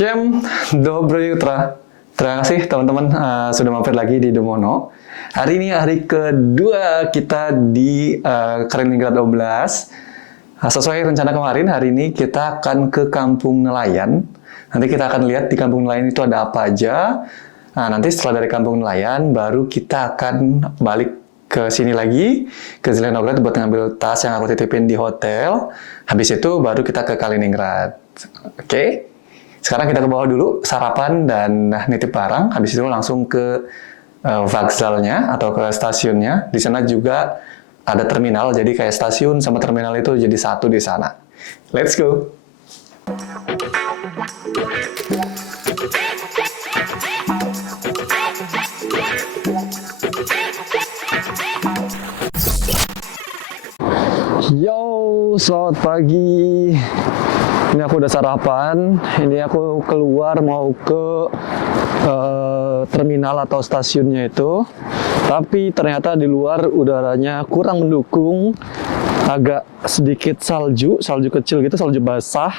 Всем доброе утро. Terima kasih teman-teman sudah mampir lagi di Demono. Hari ini hari kedua kita di Kaliningrad Oblast. Sesuai rencana kemarin, hari ini kita akan ke Kampung Nelayan. Nanti kita akan lihat di Kampung Nelayan itu ada apa aja. Nanti setelah dari Kampung Nelayan, baru kita akan balik ke sini lagi, ke Zelenograd buat ngambil tas yang aku titipin di hotel. Habis itu baru kita ke Kaliningrad. Oke? Sekarang kita ke bawah dulu, sarapan dan nitip barang. Habis itu langsung ke vokzalnya atau ke stasiunnya. Di sana juga ada terminal, jadi kayak stasiun sama terminal itu jadi satu di sana. Let's go! Yo, selamat pagi. Ini aku udah sarapan. Ini aku keluar mau ke terminal atau stasiunnya itu. Tapi ternyata di luar udaranya kurang mendukung. Agak sedikit salju kecil gitu, salju basah.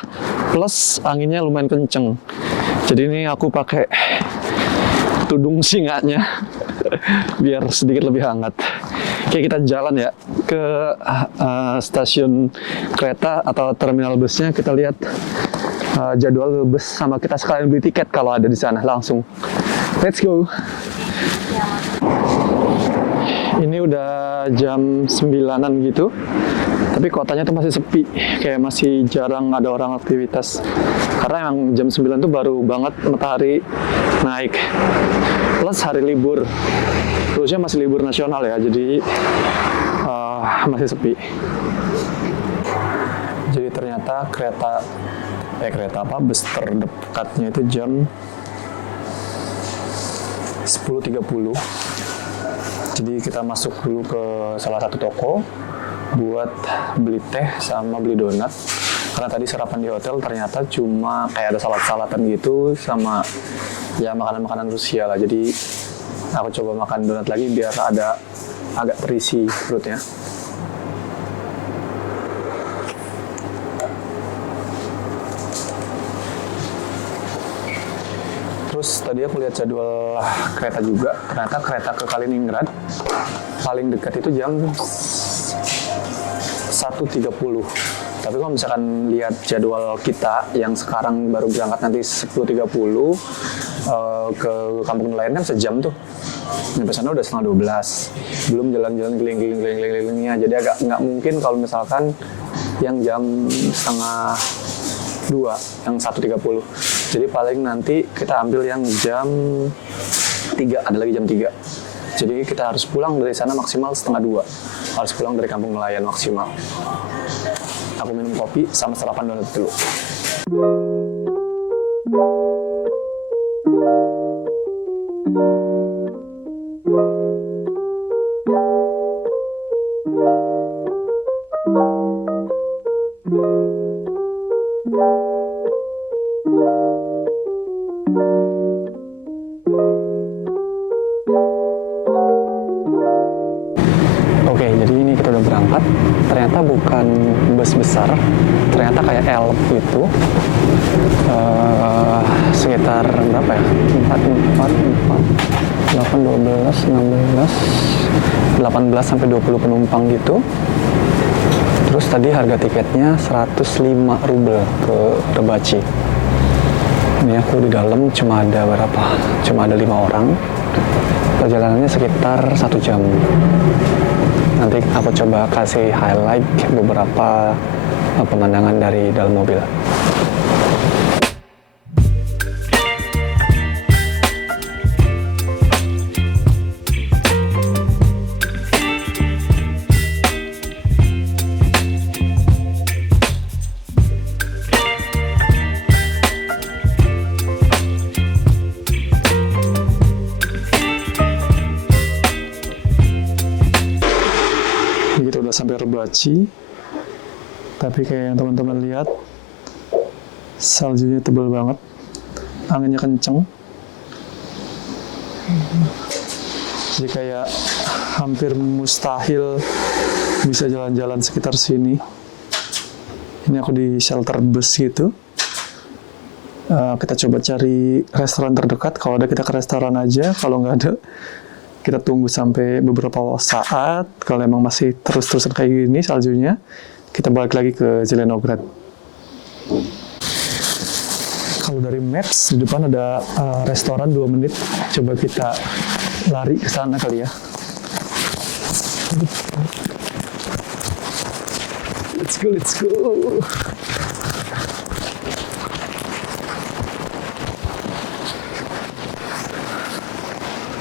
Plus anginnya lumayan kenceng. Jadi ini aku pakai tudung singanya biar sedikit lebih hangat. Oke, kita jalan ya ke stasiun kereta atau terminal busnya. Kita lihat jadwal bus sama kita sekalian beli tiket kalau ada di sana langsung. Let's go. Ini udah jam 9-an gitu. Tapi kotanya tuh masih sepi, kayak masih jarang ada orang aktivitas. Karena emang jam 9 tuh baru banget matahari naik. Plus hari libur. Terusnya masih libur nasional ya, jadi masih sepi. Jadi ternyata bus terdekatnya itu jam 10.30. Jadi kita masuk dulu ke salah satu toko buat beli teh sama beli donat. Karena tadi sarapan di hotel ternyata cuma kayak ada salad-saladan gitu sama ya makanan-makanan Rusia lah. Jadi aku coba makan donat lagi biar ada agak terisi perutnya. Terus tadi aku lihat jadwal kereta juga. Ternyata kereta ke Kaliningrad paling dekat itu jam 1.30. Tapi kalau misalkan lihat jadwal kita yang sekarang baru berangkat nanti 10.30 ke Kampung Nelayan kan sejam tuh. Sampai sana udah setengah 12. Belum jalan-jalan keliling-kelilingnya. Jadi agak nggak mungkin kalau misalkan yang jam setengah 2, yang 1.30. Jadi paling nanti kita ambil yang jam 3, ada lagi jam 3. Jadi kita harus pulang dari sana maksimal setengah 2. Harus pulang dari Kampung Nelayan maksimal. Aku minum kopi sama sarapan donat dulu. Oke, jadi ini kita udah berangkat. Ternyata bukan bus besar, ternyata kayak elf gitu. Sekitar berapa ya? 18 sampai 20 penumpang gitu. Terus tadi harga tiketnya 105 rubel ke Rebaci. Ini aku di dalam cuma ada berapa? Cuma ada 5 orang. Perjalanannya sekitar 1 jam. Nanti aku coba kasih highlight beberapa pemandangan dari dalam mobil. Sampai Rebaci, tapi kayak yang teman-teman lihat saljunya tebal banget, anginnya kenceng, jadi kayak hampir mustahil bisa jalan-jalan sekitar sini. Ini aku di shelter bus gitu. Kita coba cari restoran terdekat. Kalau ada kita ke restoran aja. Kalau nggak ada, kita tunggu sampai beberapa saat. Kalau emang masih terus-terusan kayak gini saljunya, kita balik lagi ke Zelenograd. Kalau dari Maps, di depan ada restoran 2 menit. Coba kita lari ke sana kali ya. Let's go, let's go.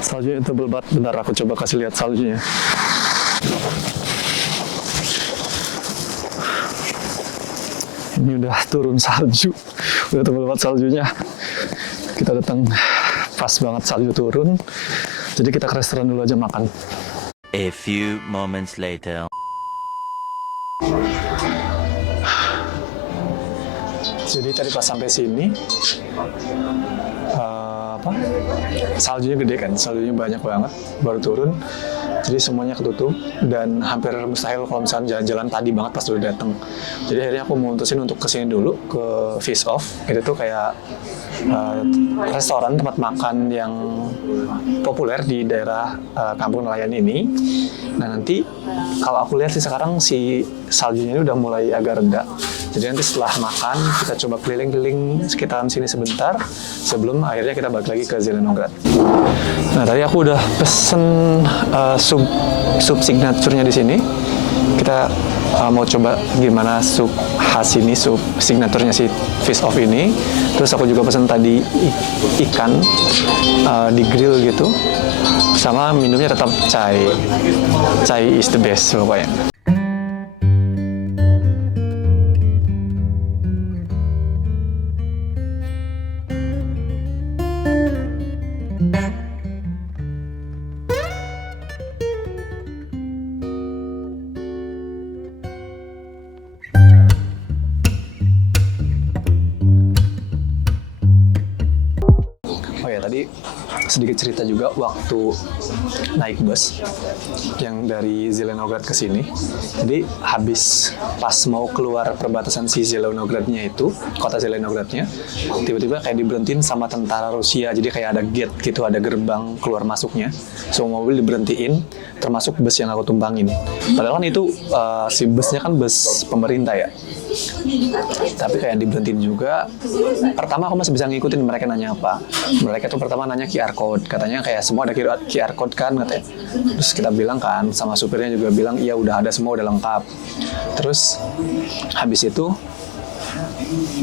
Saljunya tebel banget. Bentar, aku coba kasih lihat saljunya. Ini udah turun salju. Udah tebel banget saljunya. Kita datang pas banget salju turun. Jadi kita ke restoran dulu aja makan. A few moments later. Jadi tadi pas sampai sini, saljunya gede kan, saljunya banyak banget, baru turun. Jadi semuanya ketutup dan hampir mustahil kalau misalnya jalan-jalan tadi banget pas udah datang. Jadi akhirnya aku memutusin untuk kesini dulu ke Fish Off. Itu tuh kayak restoran tempat makan yang populer di daerah Kampung Nelayan ini. Nah nanti kalau aku lihat sih sekarang si saljunya ini udah mulai agak reda. Jadi nanti setelah makan kita coba keliling-keliling sekitaran sini sebentar sebelum akhirnya kita balik lagi ke Zelenograd. Nah tadi aku udah pesen sup signaturenya di sini. Kita mau coba gimana sup khas ini, sup signaturnya si Fish Off ini. Terus aku juga pesen tadi ikan di grill gitu. Sama minumnya tetap chai. Chai is the best pokoknya. Tadi sedikit cerita juga waktu naik bus yang dari Zelenograd ke sini. Jadi habis pas mau keluar perbatasan si Zelenogradnya itu, kota Zelenogradnya, tiba-tiba kayak diberhentiin sama tentara Rusia. Jadi kayak ada gate gitu, ada gerbang keluar masuknya. Semua mobil diberhentiin, termasuk bus yang aku tumpangin. Padahal kan itu si busnya kan bus pemerintah ya. Tapi kayak diberhentiin juga. Pertama aku masih bisa ngikutin mereka nanya apa. Mereka tuh pertama nanya QR code, katanya kayak semua ada QR code kan katanya. Terus kita bilang kan, sama supirnya juga bilang iya udah ada semua, udah lengkap. Terus habis itu,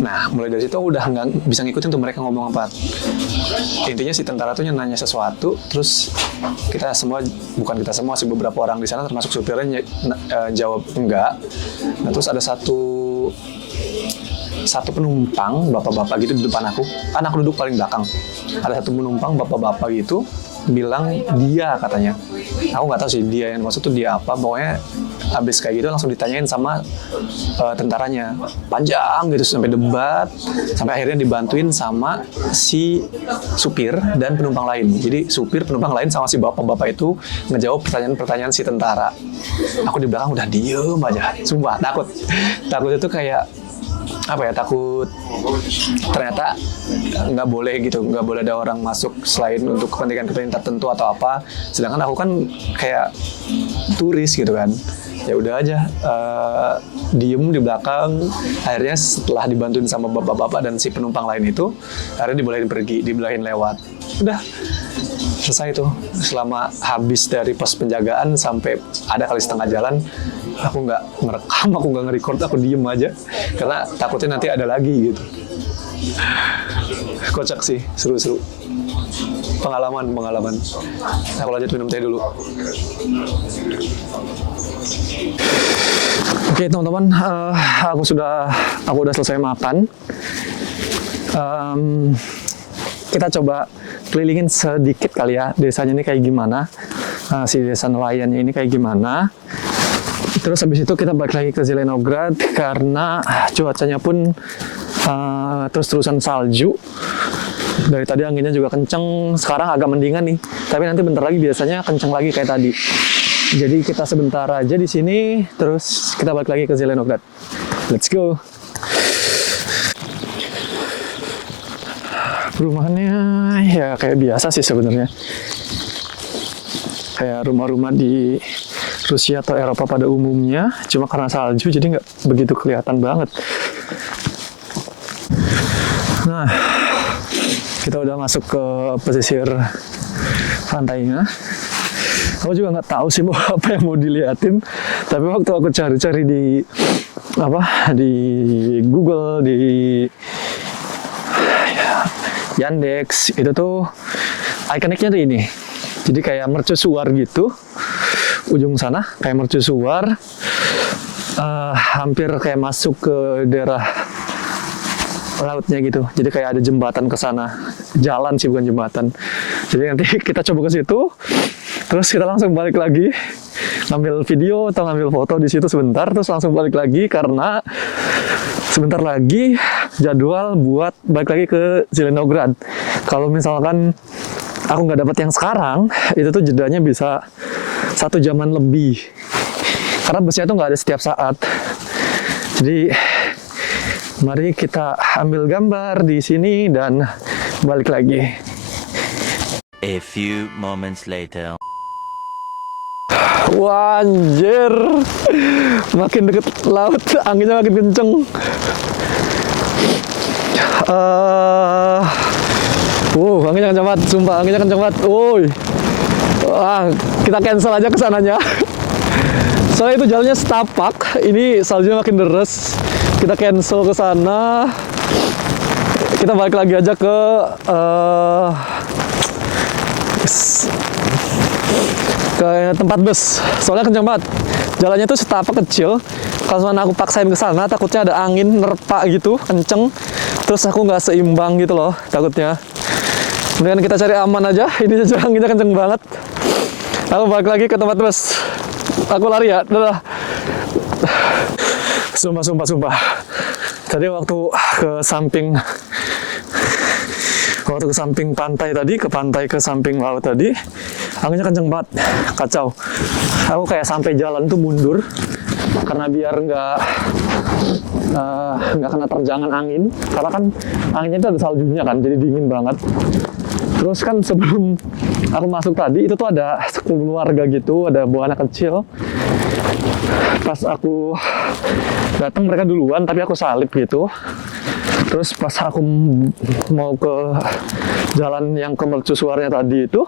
nah mulai dari situ aku udah nggak bisa ngikutin tuh mereka ngomong apa. Intinya si tentara tuh nanya sesuatu, terus kita semua, bukan kita semua sih, beberapa orang di sana termasuk supirnya jawab enggak. Nah terus ada satu penumpang, bapak-bapak gitu di depan aku, kan aku duduk paling belakang. Ada satu penumpang, bapak-bapak gitu, bilang dia katanya. Aku nggak tahu sih dia yang maksud tuh dia apa, pokoknya habis kayak gitu langsung ditanyain sama tentaranya. Panjang gitu, sampai debat, sampai akhirnya dibantuin sama si supir dan penumpang lain. Jadi supir, penumpang lain sama si bapak-bapak itu ngejawab pertanyaan-pertanyaan si tentara. Aku di belakang udah diem aja, sumpah takut. Takut itu kayak apa ya, takut ternyata nggak boleh gitu, nggak boleh ada orang masuk selain untuk kepentingan tertentu atau apa. Sedangkan aku kan kayak turis gitu kan, ya udah aja diem di belakang. Akhirnya setelah dibantuin sama bapak-bapak dan si penumpang lain itu, akhirnya dibolehin pergi, dibolehin lewat. Udah selesai tuh. Selama habis dari pos penjagaan sampai ada kali setengah jalan, aku nggak ngerekam, aku nggak nge-record, aku diem aja karena takutnya nanti ada lagi gitu. Kocak sih, seru-seru. Pengalaman. Aku lanjut minum teh dulu. Oke teman-teman, aku udah selesai makan. Kita coba kelilingin sedikit kali ya desanya ini kayak gimana, si desa nelayannya ini kayak gimana. Terus habis itu kita balik lagi ke Zelenograd karena cuacanya pun terus-terusan salju. Dari tadi anginnya juga kenceng, sekarang agak mendingan nih. Tapi nanti bentar lagi biasanya kenceng lagi kayak tadi. Jadi kita sebentar aja di sini, terus kita balik lagi ke Zelenograd. Let's go. Rumahnya ya kayak biasa sih sebenarnya. Kayak rumah-rumah di Rusia atau Eropa pada umumnya, cuma karena salju jadi nggak begitu kelihatan banget. Nah, kita udah masuk ke pesisir pantainya. Aku juga nggak tahu sih mau apa yang mau diliatin, tapi waktu aku cari-cari di Google, di Yandex, itu tuh ikoniknya tuh ini. Jadi kayak mercusuar gitu, ujung sana kayak mercusuar, hampir kayak masuk ke daerah lautnya gitu. Jadi kayak ada jembatan ke sana, jalan sih bukan jembatan. Jadi nanti kita coba ke situ, terus kita langsung balik lagi, ngambil video atau ngambil foto di situ sebentar, terus langsung balik lagi karena sebentar lagi jadwal buat balik lagi ke Zelenograd. Kalau misalkan aku nggak dapat yang sekarang, itu tuh jedanya bisa 1 jaman lebih. Karena busnya tuh nggak ada setiap saat. Jadi mari kita ambil gambar di sini dan balik lagi. A few moments later. Wah, anjir. Makin deket laut, anginnya makin kenceng. Anginnya kenceng banget, sumpah anginnya kenceng banget. Wah, kita cancel aja kesananya. Soalnya itu jalannya setapak, ini saljunya makin deres. Kita cancel ke sana. Kita balik lagi aja ke tempat bus. Soalnya kenceng banget. Jalannya tuh setapak kecil. Kalau aku paksain ke sana, takutnya ada angin nerpa gitu, kenceng. Terus aku nggak seimbang gitu loh, takutnya. Mendingan kita cari aman aja. Ini aja anginnya kenceng banget. Aku balik lagi ke tempat bus. Aku lari ya, dadah. Sumpah. Tadi waktu ke samping pantai tadi, ke samping laut tadi, anginnya kenceng banget, kacau. Aku kayak sampai jalan tuh mundur, karena biar nggak kena terjangan angin, karena kan anginnya itu ada saljunya kan, jadi dingin banget. Terus kan sebelum aku masuk tadi, itu tuh ada keluarga gitu, ada buah anak kecil. Pas aku datang mereka duluan, tapi aku salip gitu. Terus pas aku mau ke jalan yang ke mercusuarnya tadi itu,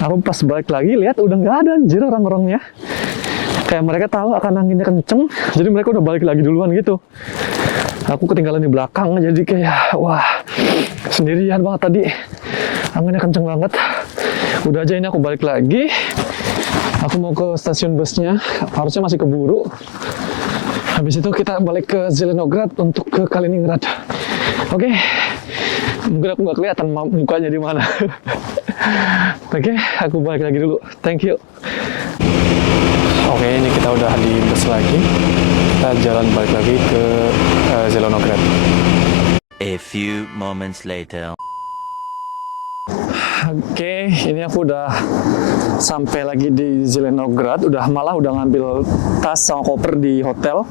aku pas balik lagi lihat udah nggak ada anjir orang-orangnya. Kayak mereka tahu akan anginnya kenceng, jadi mereka udah balik lagi duluan gitu. Aku ketinggalan di belakang, jadi kayak wah sendirian banget tadi. Anginnya kenceng banget. Udah aja ini aku balik lagi. Aku mau ke stasiun busnya, harusnya masih keburu. Habis itu kita balik ke Zelenograd untuk ke Kaliningrad. Oke, mungkin aku nggak kelihatan mukanya di mana. Oke, aku balik lagi dulu. Thank you. Oke, ini kita udah di bus lagi. Kita jalan balik lagi ke Zelenograd. A few moments later. Oke, ini aku udah sampai lagi di Zelenograd, udah ngambil tas sama koper di hotel.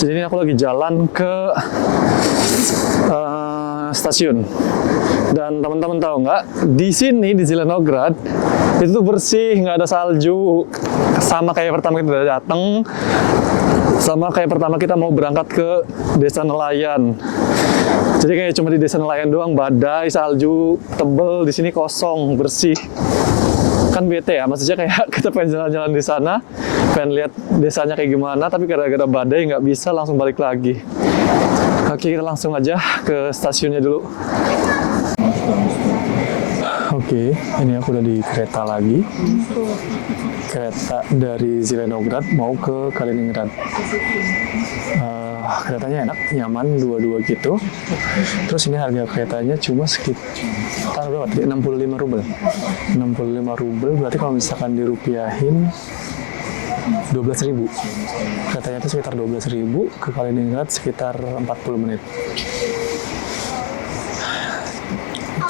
Jadi ini aku lagi jalan ke stasiun. Dan teman-teman tahu nggak, di sini di Zelenograd itu tuh bersih, nggak ada salju. Sama kayak pertama kita datang, sama kayak pertama kita mau berangkat ke desa nelayan. Jadi kayak cuma di desa nelayan doang, badai, salju, tebel, di sini kosong, bersih. Kan bete ya, maksudnya kayak kita pengen jalan-jalan di sana, pengen lihat desanya kayak gimana, tapi gara-gara badai nggak bisa, langsung balik lagi. Oke, kita langsung aja ke stasiunnya dulu. Oke, ini aku udah di kereta lagi. Kereta dari Zelenograd mau ke Kaliningrad. Keretanya enak, nyaman, dua-dua gitu. Terus ini harga keretanya cuma sekitar berapa? 65 rubel. 65 rubel berarti kalau misalkan dirupiahin 12.000. Keretanya itu sekitar 12.000, ke Kaliningrad sekitar 40 menit.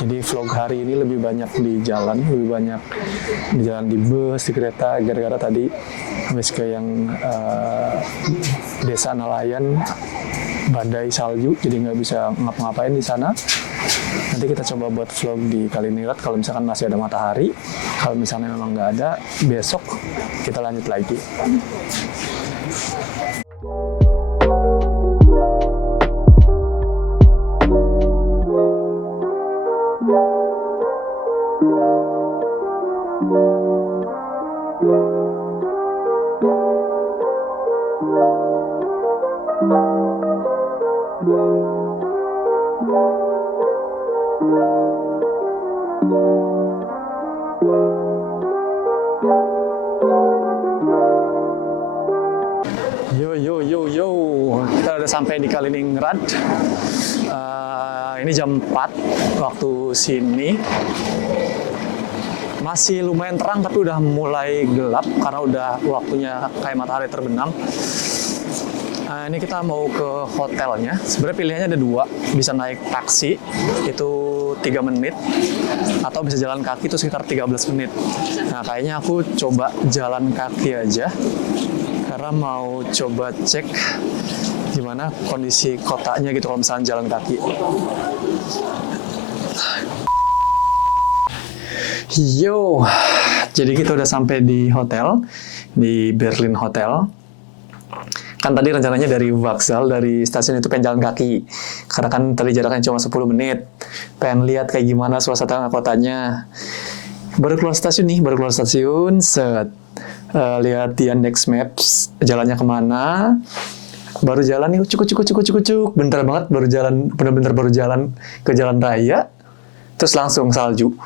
Jadi vlog hari ini lebih banyak di jalan, di bus, di kereta, gara-gara tadi habis ke yang desa nelayan, badai salju, jadi nggak bisa ngapa-ngapain di sana. Nanti kita coba buat vlog di Kaliningrad kalau misalkan masih ada matahari. Kalau misalnya memang nggak ada, besok kita lanjut lagi. Yo, kita udah sampai di Kaliningrad. Ini jam 4 waktu sini. Masih lumayan terang tapi udah mulai gelap karena udah waktunya kayak matahari terbenam. Ini kita mau ke hotelnya. Sebenarnya pilihannya ada 2. Bisa naik taksi, itu 3 menit. Atau bisa jalan kaki, itu sekitar 13 menit. Nah, kayaknya aku coba jalan kaki aja. Karena mau coba cek gimana kondisi kotanya gitu kalau misalnya jalan kaki. Yo, jadi kita udah sampai di hotel, di Berlin Hotel. Kan tadi rencananya dari Vauxhall, dari stasiun itu pengen jalan kaki. Karena kan tadi jaraknya cuma 10 menit. Pengen lihat kayak gimana suasana kotanya. Baru keluar stasiun, set. Lihat di Yandex Maps, jalannya kemana. Baru jalan nih, cuk. Bentar banget baru jalan, bener-bener baru jalan ke jalan raya. Terus langsung salju.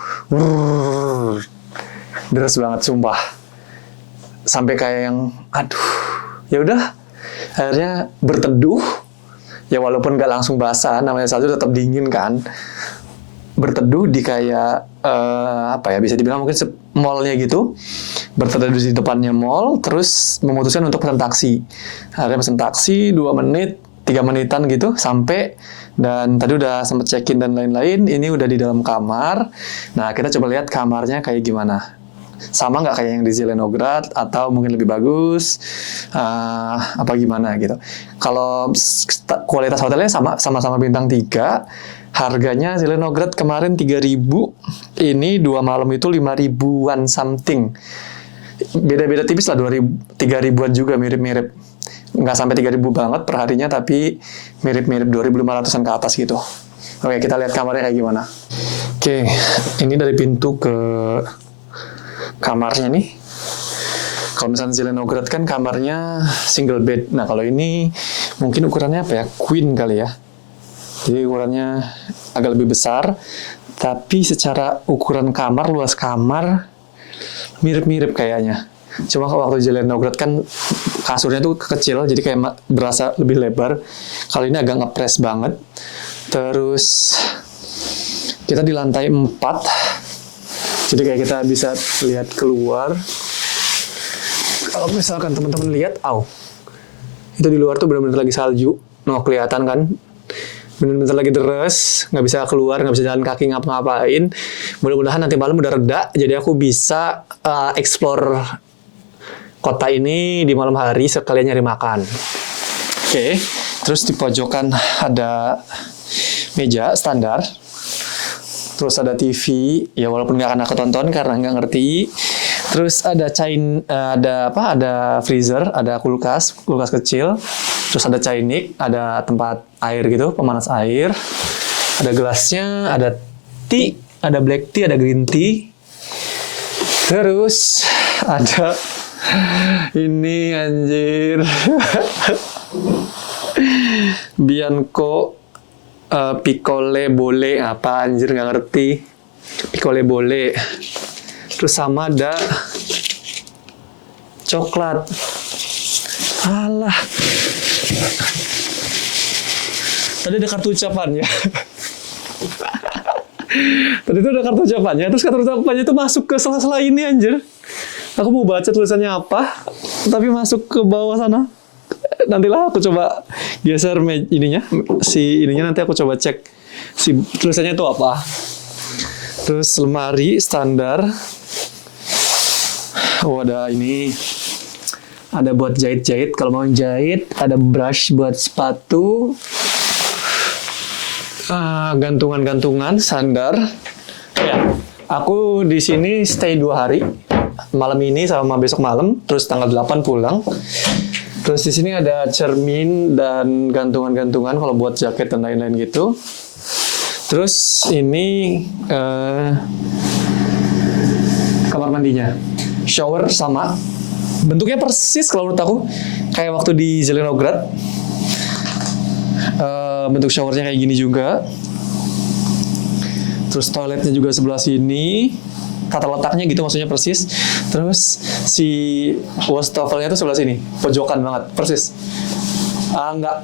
Deres banget, sumpah. Sampai kayak yang, aduh, ya udah. Akhirnya berteduh, ya walaupun nggak langsung basah, namanya salju tetap dingin kan. Berteduh di kayak bisa dibilang mungkin mallnya gitu. Berteduh di depannya mall, terus memutuskan untuk pesan taksi. Akhirnya pesan taksi 2 menit, 3 menitan gitu sampai. Dan tadi udah sempet check-in dan lain-lain. Ini udah di dalam kamar. Nah, kita coba lihat kamarnya kayak gimana. Sama nggak kayak yang di Zelenograd atau mungkin lebih bagus apa gimana gitu. Kalau kualitas hotelnya sama-sama bintang 3, harganya Zelenograd kemarin 3.000, ini 2 malam itu 5.000-an something. Beda-beda tipis lah, 3.000-an juga, mirip-mirip. Nggak sampai 3.000 banget per harinya, tapi mirip-mirip 2.500-an ke atas gitu. Oke, kita lihat kamarnya kayak gimana. Oke, ini dari pintu ke kamarnya nih. Kalau misalnya Zelenograd kan kamarnya single bed. Nah, kalau ini mungkin ukurannya apa ya? Queen kali ya. Jadi ukurannya agak lebih besar. Tapi secara ukuran kamar, luas kamar, mirip-mirip kayaknya. Cuma kalau waktu Zelenograd kan kasurnya tuh kecil, jadi kayak berasa lebih lebar. Kalau ini agak ngepres banget. Terus kita di lantai 4. Jadi kayak kita bisa lihat keluar. Kalau misalkan teman-teman lihat, itu di luar tuh benar-benar lagi salju. Noh, kelihatan kan? Benar-benar lagi deres, nggak bisa keluar, nggak bisa jalan kaki, ngapa-ngapain. Mudah-mudahan nanti malam udah reda, jadi aku bisa explore kota ini di malam hari sekalian nyari makan. Oke, terus di pojokan ada meja standar. Terus ada TV, ya walaupun nggak akan aku tonton karena nggak ngerti. Terus ada ada freezer, ada kulkas kecil. Terus ada chainik, ada tempat air gitu, pemanas air. Ada gelasnya, ada tea, ada black tea, ada green tea. Terus ada ini anjir. Bianco piccole bole, apa anjir nggak ngerti. Piccole bole. Terus sama ada coklat. Alah. Tadi ada kartu ucapannya. Tadi itu ada kartu ucapannya. Terus kartu ucapannya itu masuk ke sela-sela ini anjir. Aku mau baca tulisannya apa, tapi masuk ke bawah sana. Nantilah aku coba geser ininya nanti aku coba cek si tulisannya itu apa. Terus lemari standar. Ada ini. Ada buat jahit-jahit kalau mau jahit, ada brush buat sepatu. gantungan-gantungan sandar. Ya, aku di sini stay 2 hari. Malam ini sama besok malam, terus tanggal 8 pulang. Terus di sini ada cermin dan gantungan-gantungan kalau buat jaket dan lain-lain gitu. Terus ini kamar mandinya. Shower sama. Bentuknya persis kalau menurut aku kayak waktu di Zelenograd. Bentuk showernya kayak gini juga. Terus toiletnya juga sebelah sini. Tata letaknya gitu maksudnya persis. Terus si wastafelnya itu sebelah sini, pojokan banget, persis. Nggak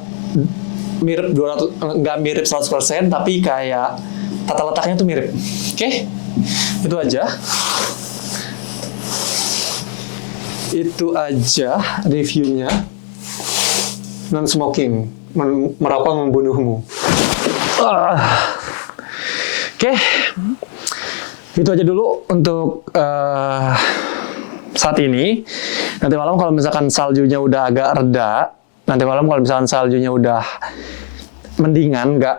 mirip 100%, tapi kayak tata letaknya tuh mirip. Oke, itu aja. Itu aja reviewnya. Non-smoking, merokok membunuhmu. Oke. Itu aja dulu untuk saat ini. Nanti malam kalau misalkan saljunya udah agak reda, nanti malam kalau misalkan saljunya udah mendingan, nggak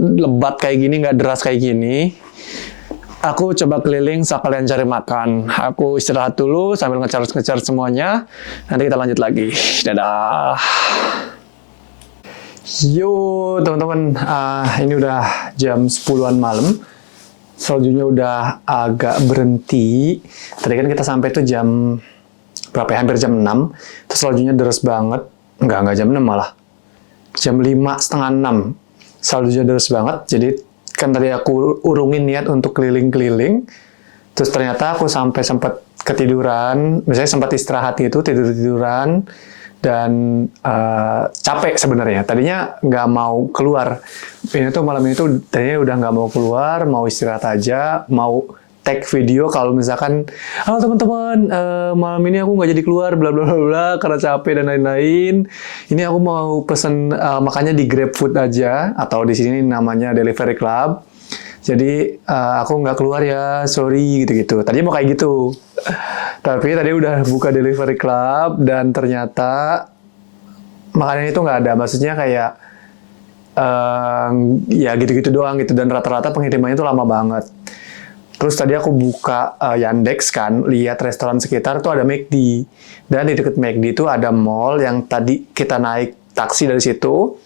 lebat kayak gini, nggak deras kayak gini, aku coba keliling sekalian cari makan. Aku istirahat dulu sambil nge-charge semuanya. Nanti kita lanjut lagi. Dadah. Yo teman-teman, ini udah jam 10-an malam. Saljunya udah agak berhenti. Tadi kan kita sampai tuh jam berapa ya? Hampir jam 6. Terus saljunya deres banget. Enggak jam 6 malah. Jam 5:30, 6. Saljunya deres banget. Jadi kan tadi aku urungin niat untuk keliling-keliling. Terus ternyata aku sampai sempat ketiduran. Misalnya sempat istirahat gitu, tidur-tiduran. Dan capek sebenarnya. Tadinya nggak mau keluar. Ini tuh malam ini tuh tadinya udah nggak mau keluar, mau istirahat aja, mau tag video kalau misalkan, halo teman-teman, malam ini aku nggak jadi keluar, bla bla bla bla, karena capek dan lain-lain. Ini aku mau pesen makannya di GrabFood aja, atau di sini namanya Delivery Club. Jadi aku nggak keluar ya, sorry gitu-gitu. Tadinya mau kayak gitu. Tapi tadi udah buka Delivery Club dan ternyata makanan itu nggak ada. Maksudnya kayak ya gitu-gitu doang gitu. Dan rata-rata pengirimannya itu lama banget. Terus tadi aku buka Yandex kan, lihat restoran sekitar tuh ada McD. Dan di dekat McD itu ada mall yang tadi kita naik taksi dari situ.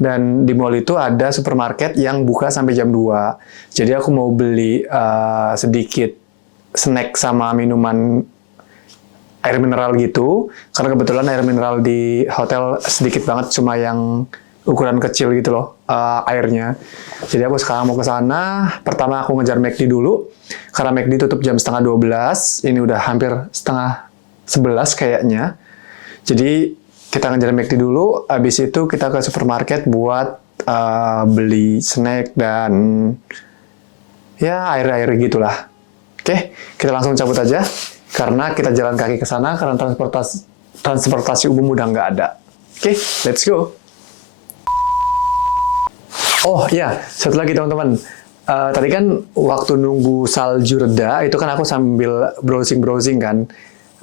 Dan di mall itu ada supermarket yang buka sampai jam 2. Jadi aku mau beli sedikit snack sama minuman air mineral gitu. Karena kebetulan air mineral di hotel sedikit banget, cuma yang ukuran kecil gitu loh airnya. Jadi aku sekarang mau ke sana. Pertama aku ngejar McD dulu. Karena McD tutup jam 11:30. Ini udah hampir 10:30 kayaknya. Jadi kita ngejar McD dulu, habis itu kita ke supermarket buat beli snack dan ya air-air gitulah. Oke, kita langsung cabut aja karena kita jalan kaki ke sana karena transportasi umum udah nggak ada. Oke, let's go. Oh ya, satu lagi teman-teman. Tadi kan waktu nunggu salju reda, itu kan aku sambil browsing-browsing kan.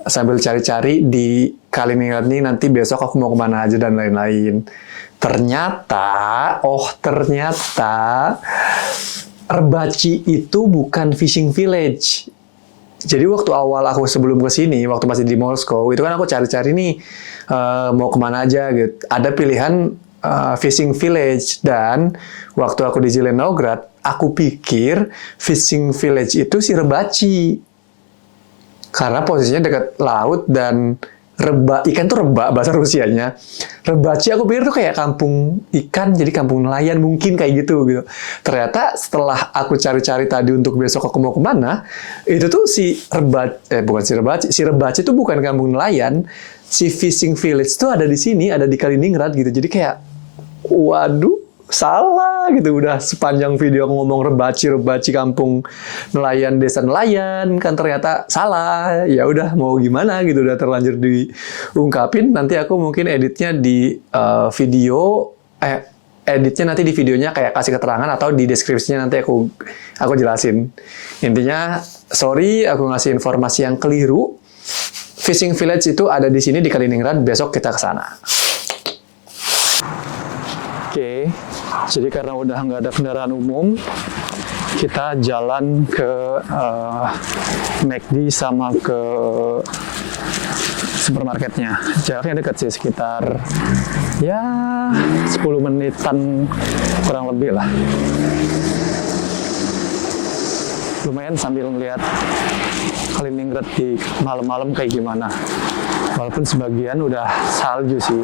Sambil cari-cari di Kaliningrad nih nanti besok aku mau kemana aja dan lain-lain. Ternyata Rebaci itu bukan fishing village. Jadi waktu awal aku sebelum ke sini, waktu masih di Moskow, itu kan aku cari-cari nih mau kemana aja gitu. Ada pilihan fishing village dan waktu aku di Zelenograd, aku pikir fishing village itu si Rebaci. Karena posisinya dekat laut dan ikan tuh reba bahasa Rusianya. Rebaci aku pikir tuh kayak kampung ikan, jadi kampung nelayan mungkin kayak gitu. Ternyata setelah aku cari-cari tadi untuk besok aku mau kemana, itu tuh si Rebaci itu bukan kampung nelayan, si fishing village tuh ada di sini, ada di Kaliningrad gitu. Jadi kayak, waduh, salah gitu. Udah sepanjang video aku ngomong Rebaci kampung nelayan, desa nelayan, kan ternyata salah. Ya udah mau gimana gitu, udah terlanjur diungkapin. Nanti aku mungkin editnya di editnya nanti di videonya kayak kasih keterangan atau di deskripsinya nanti aku jelasin. Intinya sorry aku ngasih informasi yang keliru. Fishing village itu ada di sini di Kaliningrad, besok kita ke sana. Oke. Jadi karena udah nggak ada kendaraan umum, kita jalan ke McD sama ke supermarketnya. Jaraknya dekat sih, sekitar ya 10 menitan kurang lebih lah. Lumayan sambil ngeliat Kaliningrad di malam-malam kayak gimana. Walaupun sebagian udah salju sih.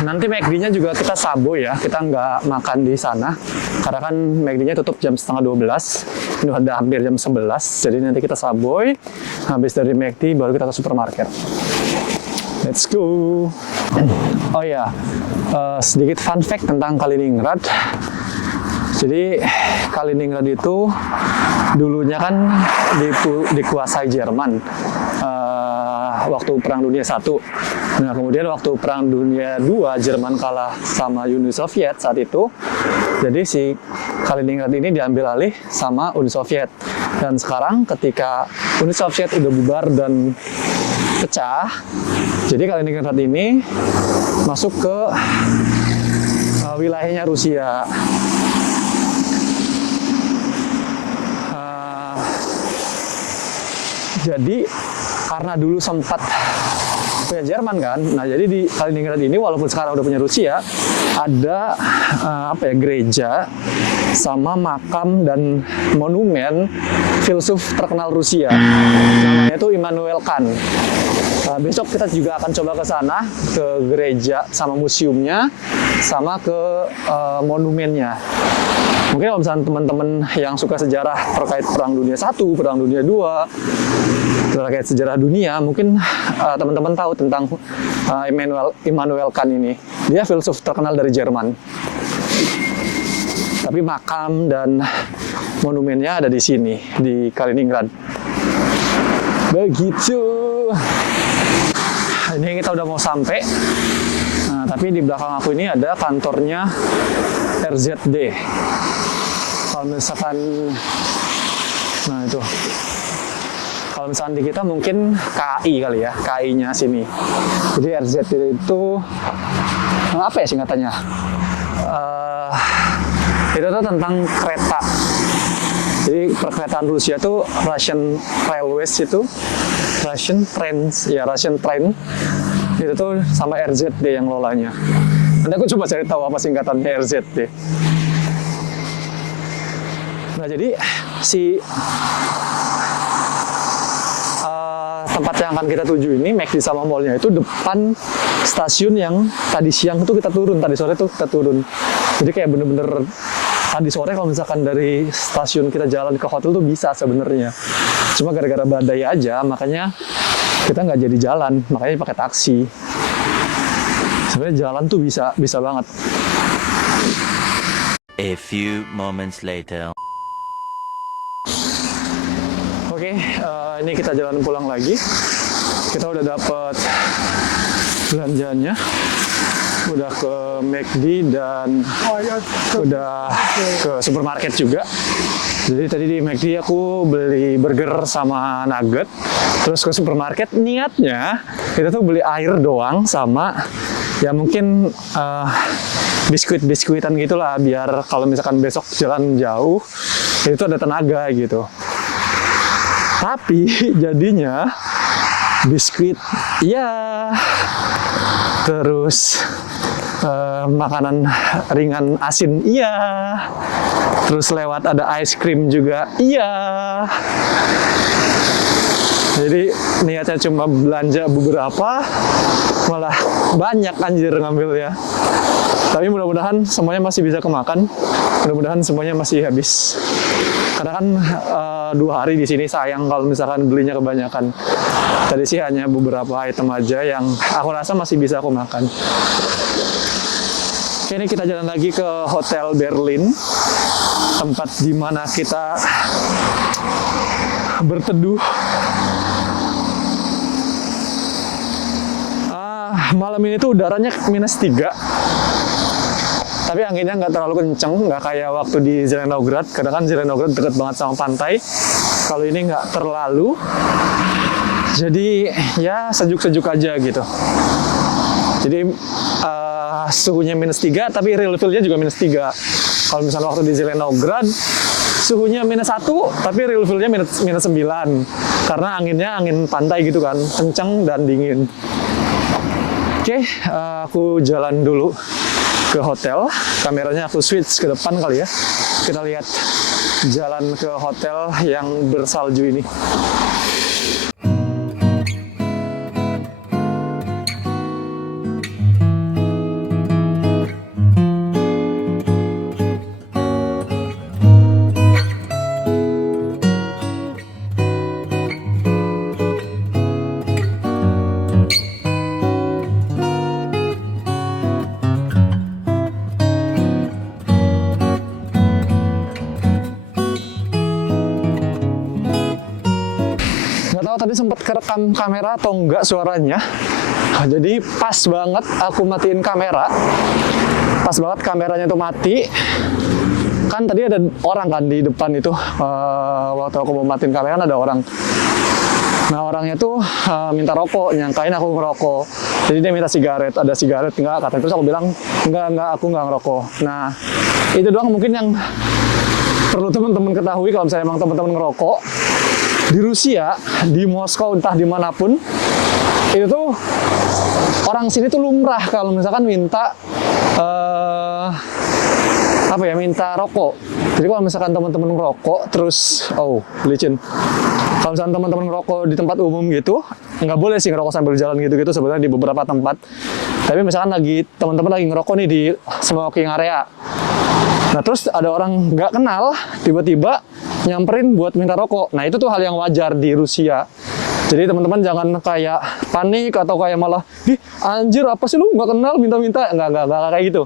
Nanti McD-nya juga kita sabo ya, kita nggak makan di sana. Karena kan McD-nya tutup jam setengah 12, ini udah hampir jam 11, jadi nanti kita saboy, habis dari McD baru kita ke supermarket. Let's go! Oh ya, sedikit fun fact tentang Kaliningrad. Jadi Kaliningrad itu dulunya kan dikuasai Jerman. Waktu Perang Dunia I. Nah, kemudian waktu Perang Dunia II, Jerman kalah sama Uni Soviet saat itu. Jadi si Kaliningrad ini diambil alih sama Uni Soviet. Dan sekarang ketika Uni Soviet udah bubar dan pecah, jadi Kaliningrad ini masuk ke wilayahnya Rusia. Jadi karena dulu sempat punya Jerman kan, nah jadi di Kaliningrad ini walaupun sekarang udah punya Rusia, ada gereja sama makam dan monumen filsuf terkenal Rusia, namanya itu Immanuel Kant. Besok kita juga akan coba ke sana, ke gereja sama museumnya, sama ke monumennya. Mungkin kalau misalnya teman-teman yang suka sejarah terkait Perang Dunia I, Perang Dunia II, terkait sejarah dunia, mungkin teman-teman tahu tentang Immanuel Kant ini. Dia filsuf terkenal dari Jerman. Tapi makam dan monumennya ada di sini, di Kaliningrad. Begitu. Ini kita udah mau sampai. Nah, tapi di belakang aku ini ada kantornya RZD. Kalau misalkan, nah itu. Kalau misalkan di kita mungkin KI kali ya, KI-nya sini. Jadi RZD itu apa ya singkatannya? Itu tuh tentang kereta. Jadi perkeretaan Rusia tuh Russian Railways itu, Russian Train. Itu tuh sama RZD yang lolanya. Nanti aku coba cari tahu apa singkatannya RZD. Nah jadi si tempat yang akan kita tuju ini, McD sama mall-nya itu depan stasiun yang tadi siang itu kita turun, tadi sore tuh kita turun. Jadi kayak bener-bener tadi sore kalau misalkan dari stasiun kita jalan ke hotel tuh bisa sebenarnya. Cuma gara-gara badai aja, makanya kita nggak jadi jalan, makanya pakai taksi. Sebenarnya jalan tuh bisa banget. A few moments later. Oke, ini kita jalan pulang lagi. Kita udah dapet belanjaannya, udah ke McD dan udah ke supermarket juga. Jadi tadi di McD aku beli burger sama nugget, terus ke supermarket niatnya kita tuh beli air doang sama ya mungkin biskuit-biskuitan gitulah, biar kalau misalkan besok jalan jauh itu ada tenaga gitu. Tapi jadinya biskuit ya, terus makanan ringan asin iya, terus lewat ada ice cream juga iya. Jadi niatnya cuma belanja beberapa, malah banyak anjir ngambilnya. Tapi mudah-mudahan semuanya masih bisa kemakan, mudah-mudahan semuanya masih habis. Karena kan 2 hari di sini sayang kalau misalkan belinya kebanyakan. Tadi sih hanya beberapa item aja yang aku rasa masih bisa aku makan. Oke, ini kita jalan lagi ke Hotel Berlin, tempat di mana kita berteduh. Malam ini tuh udaranya -3. Tapi anginnya nggak terlalu kenceng, nggak kayak waktu di Zelenograd. Karena kan Zelenograd deket banget sama pantai. Kalau ini nggak terlalu. Jadi ya sejuk-sejuk aja gitu. Jadi suhunya -3, tapi real feel-nya juga -3. Kalau misalnya waktu di Zelenograd, suhunya -1, tapi real feel-nya -9. Karena anginnya angin pantai gitu kan, kenceng dan dingin. Oke, aku jalan dulu ke hotel. Kameranya aku switch ke depan kali ya. Kita lihat jalan ke hotel yang bersalju ini. Tadi sempat kerekam kamera atau enggak suaranya. Nah, jadi pas banget aku matiin kamera. Pas banget kameranya tuh mati. Kan tadi ada orang kan di depan itu. Waktu aku mau matiin kamera ada orang. Nah orangnya tuh minta rokok, nyangkain aku ngerokok. Jadi dia minta sigaret, ada sigaret enggak? Katanya, terus aku bilang enggak, aku enggak ngerokok. Nah itu doang mungkin yang perlu teman-teman ketahui kalau misalnya emang teman-teman ngerokok. Di Rusia, di Moskow, entah dimanapun, itu tuh orang sini tuh lumrah kalau misalkan minta minta rokok. Jadi kalau misalkan teman-teman ngerokok, terus licin. Kalau misalkan teman-teman ngerokok di tempat umum gitu, nggak boleh sih ngerokok sambil jalan gitu-gitu sebenarnya di beberapa tempat. Tapi misalkan teman-teman lagi ngerokok nih di smoking area. Nah terus ada orang nggak kenal, tiba-tiba nyamperin buat minta rokok. Nah itu tuh hal yang wajar di Rusia. Jadi teman-teman jangan kayak panik atau kayak malah, anjir apa sih lu nggak kenal minta-minta. Nggak kayak gitu.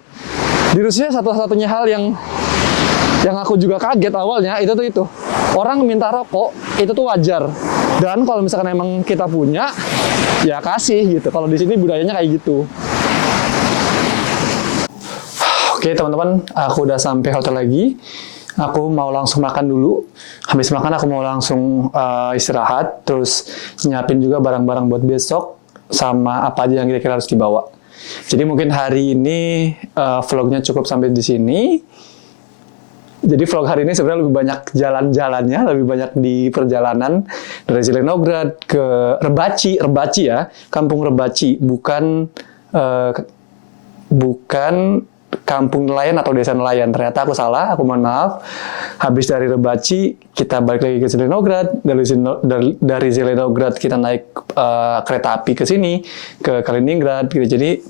Di Rusia satu-satunya hal yang aku juga kaget awalnya itu orang minta rokok itu tuh wajar. Dan kalau misalkan emang kita punya, ya kasih gitu. Kalau di sini budayanya kayak gitu. Oke teman-teman, aku udah sampai hotel lagi. Aku mau langsung makan dulu. Habis makan aku mau langsung istirahat. Terus nyiapin juga barang-barang buat besok. Sama apa aja yang kira-kira harus dibawa. Jadi mungkin hari ini vlognya cukup sampai di sini. Jadi vlog hari ini sebenarnya lebih banyak jalan-jalannya. Lebih banyak di perjalanan. Dari Zelenograd ke Rebaci ya. Kampung Rebaci. Bukan kampung nelayan atau desa nelayan. Ternyata aku salah, aku mohon maaf. Habis dari Rebaci, kita balik lagi ke Zelenograd. Dari Zelenograd kita naik kereta api ke sini, ke Kaliningrad. Gitu. Jadi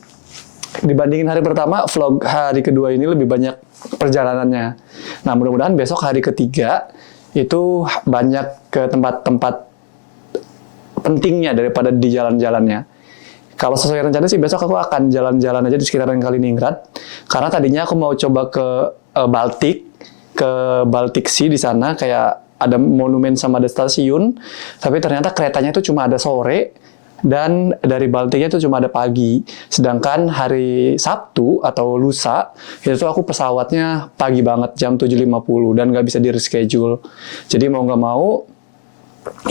dibandingin hari pertama, vlog hari kedua ini lebih banyak perjalanannya. Nah mudah-mudahan besok hari ketiga itu banyak ke tempat-tempat pentingnya daripada di jalan-jalannya. Kalau sesuai rencana sih besok aku akan jalan-jalan aja di sekitaran Kaliningrad. Karena tadinya aku mau coba ke Baltic Sea di sana, kayak ada monumen sama ada stasiun. Tapi ternyata keretanya itu cuma ada sore dan dari Baltiknya itu cuma ada pagi. Sedangkan hari Sabtu atau lusa itu aku pesawatnya pagi banget jam 7.50 dan nggak bisa di reschedule. Jadi mau nggak mau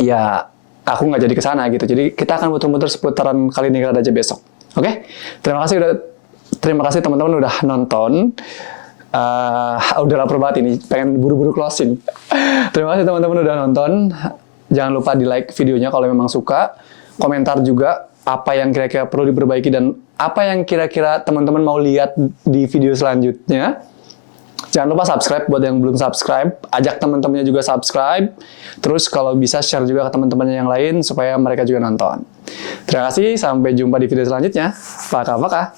ya aku nggak jadi ke sana gitu. Jadi kita akan muter-muter seputaran Kaliningrad aja besok. Oke? Terima kasih teman-teman udah nonton. Udah lapar banget ini, pengen buru-buru closing. Terima kasih teman-teman udah nonton. Jangan lupa di like videonya kalau memang suka. Komentar juga apa yang kira-kira perlu diperbaiki dan apa yang kira-kira teman-teman mau lihat di video selanjutnya. Jangan lupa subscribe buat yang belum subscribe. Ajak teman-temannya juga subscribe. Terus kalau bisa share juga ke teman-temannya yang lain supaya mereka juga nonton. Terima kasih, sampai jumpa di video selanjutnya. Paka-paka.